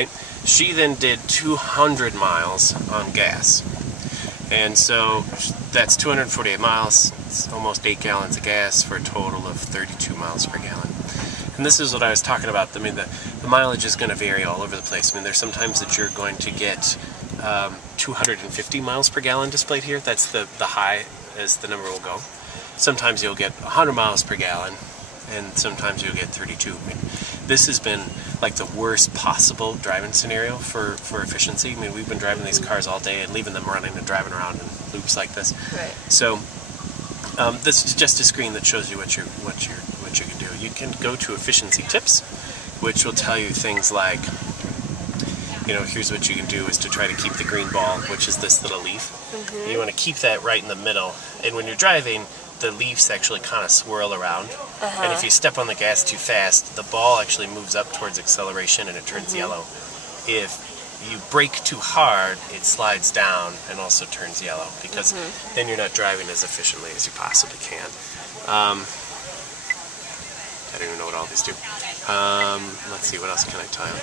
right? She then did 200 miles on gas. And so that's 248 miles, it's almost 8 gallons of gas for a total of 32 miles per gallon. And this is what I was talking about. I mean, the mileage is going to vary all over the place. I mean, there's sometimes that you're going to get 250 miles per gallon displayed here. That's the high as the number will go. Sometimes you'll get 100 miles per gallon, and sometimes you'll get 32. I mean, this has been like the worst possible driving scenario for efficiency. I mean, we've been driving these cars all day and leaving them running and driving around in loops like this. Right. So this is just a screen that shows you what you can do. You can go to efficiency tips, which will tell you things like, you know, here's what you can do is to try to keep the green ball, which is this little leaf. You want to keep that right in the middle, and when you're driving, the leaves actually kind of swirl around, and if you step on the gas too fast, the ball actually moves up towards acceleration and it turns yellow. If you brake too hard, it slides down and also turns yellow, because then you're not driving as efficiently as you possibly can. I don't even know what all these do. Let's see, what else can I tell you?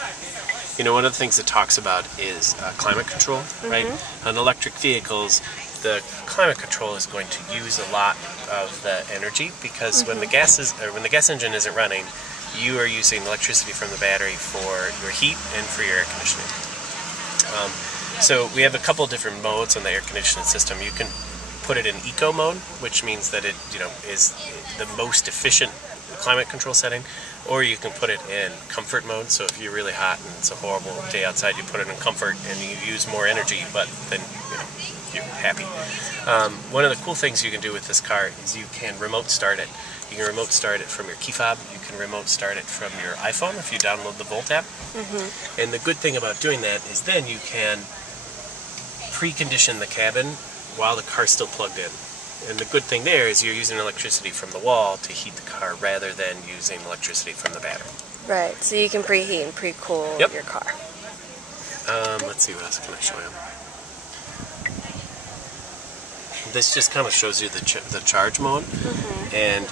You know, one of the things it talks about is climate control, right? On electric vehicles, the climate control is going to use a lot of the energy, because when the gas engine isn't running, you are using electricity from the battery for your heat and for your air conditioning. So we have a couple different modes on the air conditioning system. You can put it in eco mode, which means that it, you know, is the most efficient climate control setting, or you can put it in comfort mode. So if you're really hot and it's a horrible day outside, you put it in comfort and you use more energy, but then, you know, you're happy. One of the cool things you can do with this car is you can remote start it. You can remote start it from your key fob. You can remote start it from your iPhone if you download the Volt app. And the good thing about doing that is then you can precondition the cabin while the car's still plugged in. And the good thing there is you're using electricity from the wall to heat the car rather than using electricity from the battery. Right, so you can preheat and pre-cool your car. Let's see, what else can I show you? This just kind of shows you the charge mode. And,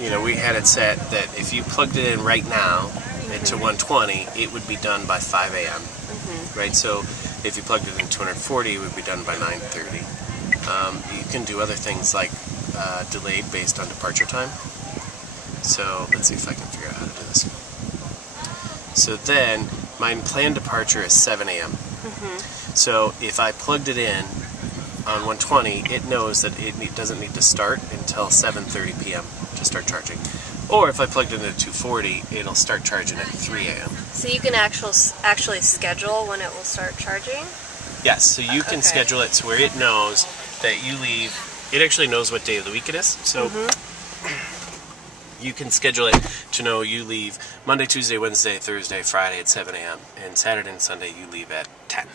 you know, we had it set that if you plugged it in right now into 120, it would be done by 5 a.m. Right, so if you plugged it in 240, it would be done by 9:30. You can do other things like delayed based on departure time. So let's see if I can figure out how to do this. So then my planned departure is 7 a.m. So if I plugged it in on 120, it knows that it doesn't need to start until 7:30 p.m. to start charging. Or if I plugged it into 240, it'll start charging at 3 a.m. So you can actually schedule when it will start charging? Yes, so you can schedule it to where it knows that you leave. It actually knows what day of the week it is. So you can schedule it to know you leave Monday, Tuesday, Wednesday, Thursday, Friday at 7 a.m. and Saturday and Sunday you leave at 10.